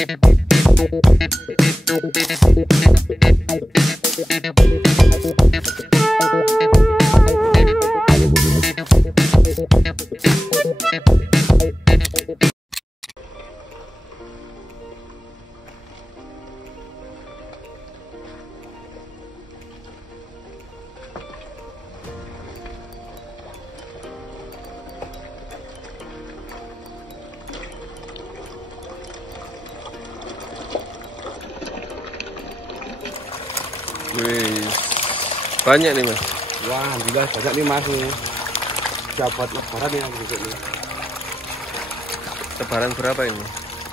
Wih, banyak nih mas. Wah, alhamdulillah banyak nih mas nih. Dapat lebaran ya berikut nih. Lebaran berapa ini?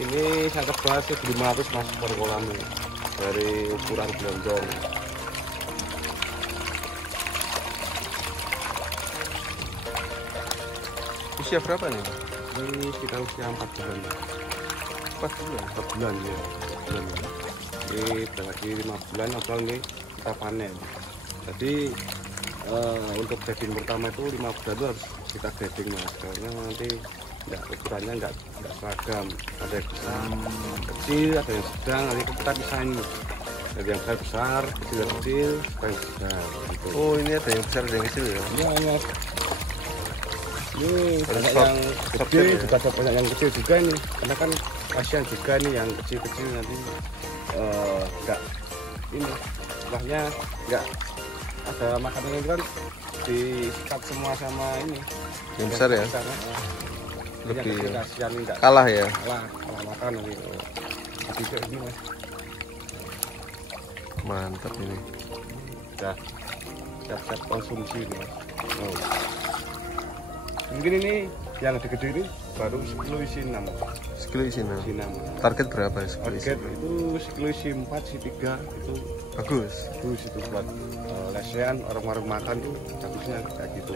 Ini saya tebak 1.500 mas per kolam nih. Dari ukuran gelondong. Usia berapa nih? Ini kita usia 4 bulan. 4 bulan. 4 bulan ya. 4 bulan ya. Ini berarti 5 bulan atau nih kita panen. Jadi untuk grading pertama itu 5 bulan itu harus kita grading mas, karena nanti ukurannya nggak seragam, ada yang besar, kecil, ada yang sedang, nanti kita pisahin dari yang besar, kecil, kecil, yang sedang gitu. Oh ini ada yang besar, ada yang kecil ya? Iya mas, ini banyak short, yang gede, juga ada banyak yang kecil juga ini, karena kan kasihan juga nih yang kecil-kecil nanti nggak ini, sebelahnya nggak ada makanan yang kan disikat semua sama ini yang besar ya? Besar, lebih kasihan enggak kalah ya? kalah makan ini jadi kayak gini mas. Mantap ini. Udah siap-siap konsumsi ini mas. Mungkin ini yang gede-gede ini baru 10 isi 6. Sekilo isi 6. Isi 6. Target berapa ya? Target itu sekilo isi 4, isi 3 itu bagus. Bagus itu buat lesehan orang-orang makan tuh bagusnya kayak gitu.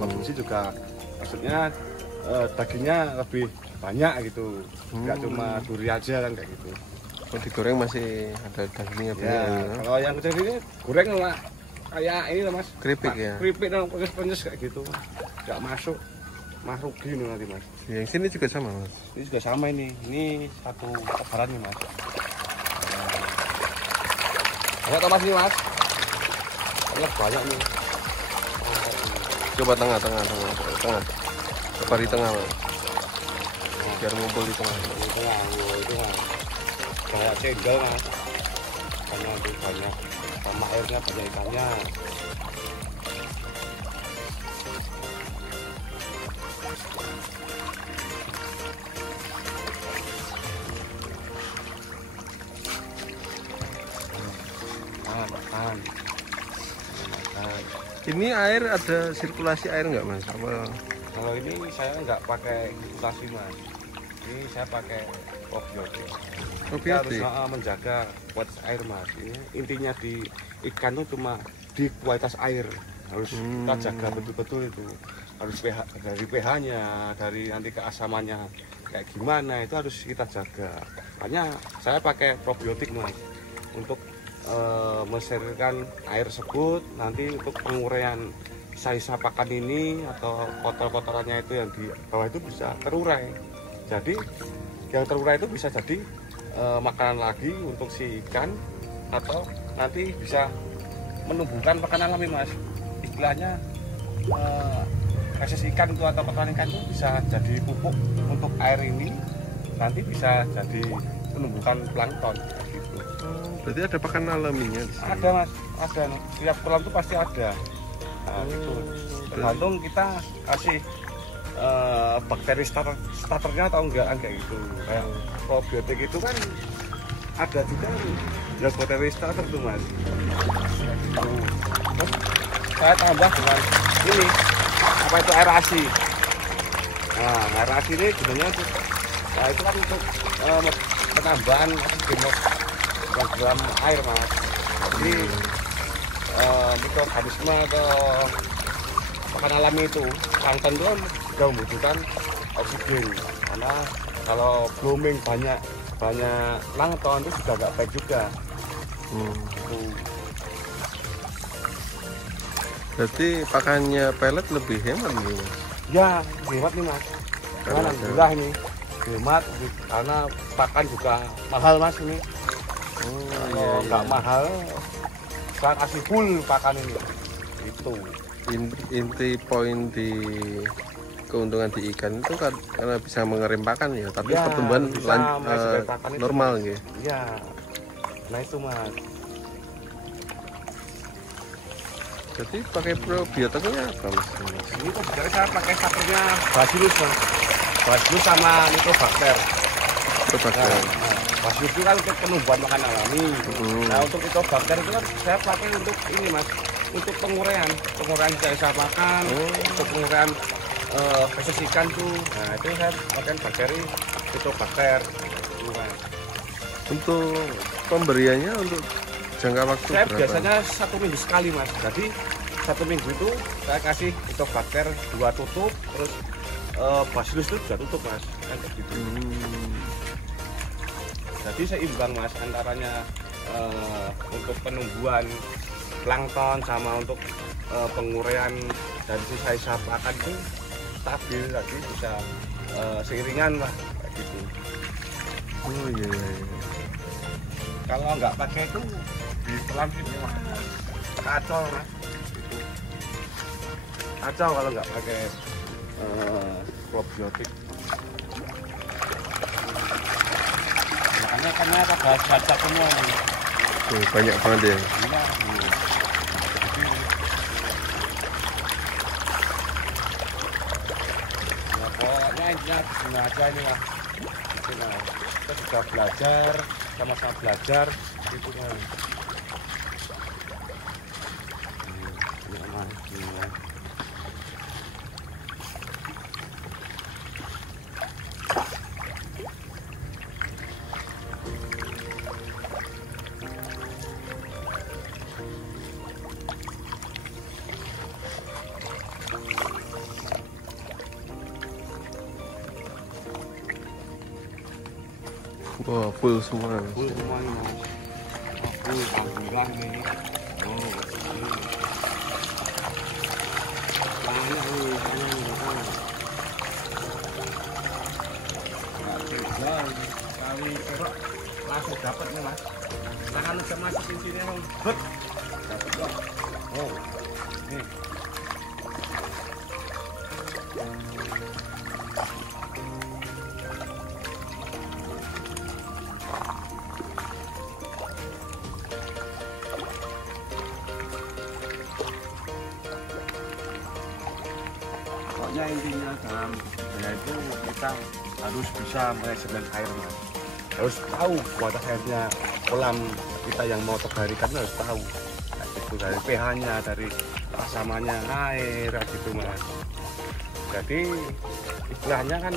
Konsumsi juga maksudnya dagingnya lebih banyak gitu. Enggak cuma duri aja kan kayak gitu. Kalau digoreng masih ada dagingnya banyak Ya, ya. kalau yang kecil ini goreng lah kayak ini lah mas. Keripik ya? Keripik dan penyes kayak gitu. Enggak masuk. Mah rugi nih nanti mas. Yang sini juga sama mas. Ini juga sama ini. Ini satu lebaran nih mas. Banyak toh mas ini mas. Banyak nih. Coba tengah. Coba di tengah mas. Biar ngumpul di tengah. Di tengah, itu mas. Kayak cendol mas. Karena itu banyak. Sama airnya banyak ikannya. Makan. Ini air ada sirkulasi air nggak mas? Apa? Kalau ini saya nggak pakai sirkulasi mas. Ini saya pakai probiotik. Kita harus menjaga kualitas air mas. Ini intinya di ikan itu cuma di kualitas air harus kita jaga betul-betul itu. Harus pH, dari pH-nya, dari nanti keasamannya kayak gimana itu harus kita jaga. Makanya saya pakai probiotik mas untuk mensterilkan air tersebut, nanti untuk penguraian sisa pakan ini atau kotor-kotorannya itu yang di bawah itu bisa terurai. Jadi yang terurai itu bisa jadi makanan lagi untuk si ikan, atau nanti bisa menumbuhkan pakan alami mas. Istilahnya feses ikan itu atau kotoran ikan itu bisa jadi pupuk untuk air ini, nanti bisa jadi penumbuhan plankton. Berarti ada pakan alaminya di sini. Ada mas, ada. Setiap kolam itu pasti ada. Nah, gitu. Tergantung kita kasih bakteri starternya atau enggak kayak gitu. Kayak probiotik itu kan ada juga ya bakteri starter tuh mas. Gitu. Terus saya tambah dengan ini apa itu aerasi. Nah, aerasi ini gunanya untuk, nah itu kan untuk penambahan program air mas. Jadi mikroorganisme atau makan alami itu plankton itu juga membutuhkan oksigen, karena kalau blooming banyak plankton itu juga nggak baik juga. Berarti pakannya pelet lebih hemat nih mas? Ya hemat nih mas. Alhamdulillah ini hemat karena pakan juga mahal mas ini. Iya, Nggak mahal, saya kasih full pakan ini. Itu inti poin di keuntungan di ikan itu kan karena bisa mengerim pakan ya, tapi ya, pertumbuhan normal gitu. Iya, nah itu mas. Jadi pakai probiotiknya apa mas? Ini tuh sebenarnya saya pakai sapernya Bacillus mas. Bacillus sama Mycobacter. Bacillus itu kan untuk penumbuhan makan alami. Nah untuk Mycobacter itu kan saya pakai untuk ini mas, untuk penguraian sisa makan, untuk penguraian feses ikan tuh. Nah itu saya pakai bakteri Mycobacter. Untuk pemberiannya untuk jangka waktu saya berapa? biasanya 1 minggu sekali mas. Jadi 1 minggu itu saya kasih Mycobacter 2 tutup, terus Bacillus itu 2 tutup mas, kan gitu. Jadi seimbang mas antaranya untuk penumbuhan plankton sama untuk penguraian dari sisa pakan itu stabil, jadi bisa seiringan lah kayak gitu. Oh iya. Kalau nggak pakai itu di kolam ini mas kacau mas, itu kacau kalau nggak pakai probiotik. Makanya karena ada baca semua ini. Banyak banget ya. Ya pokoknya intinya gini aja ini lah. Kita sudah belajar, sama-sama belajar itu kan. Ini aman, ini ya. Wah, full semua. Full semua ini mas. Full alhamdulillah ini. Oh, ini. Banyak nih, nggak tega kali kerok langsung dapat nih mas. Tangan udah masukin sini emang bet dapat kok. Oh, nih. Pokoknya intinya dalam budaya itu kita harus bisa manajemen air mas, harus tahu batas airnya kolam kita yang mau tergarikan harus tahu itu dari pH-nya, dari rasamanya air gitu mas. Jadi istilahnya kan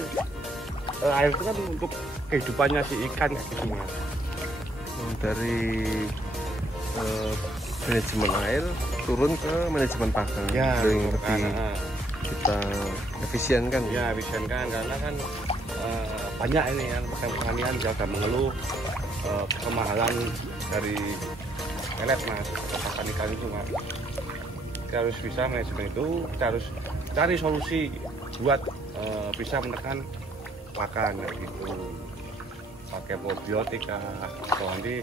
air itu kan untuk kehidupannya si ikan gitu mas. Dari manajemen air turun ke manajemen pakan Ya, yang lebih kita efisienkan ya efisienkan karena kan banyak ini kan pertanian juga mengeluh kemahalan dari pelet mas atau pakan ikan itu mas. Kita harus bisa manajemen itu, kita harus cari solusi buat bisa menekan pakan gitu, pakai probiotik atau nanti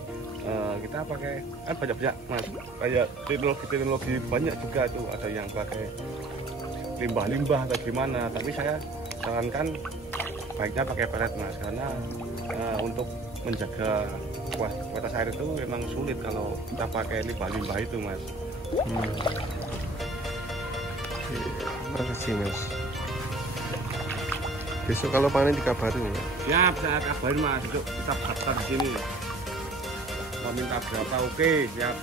kita pakai kan banyak mas, kayak teknologi banyak juga tuh, ada yang pakai limbah-limbah atau gimana, tapi saya sarankan baiknya pakai pelet mas, karena untuk menjaga kualitas air itu memang sulit kalau kita pakai limbah-limbah itu mas. Terima kasih mas. Besok kalau panen dikabarin ya? Siap, saya kabarin mas, itu kita daftar di sini. Mau minta berapa, oke siap.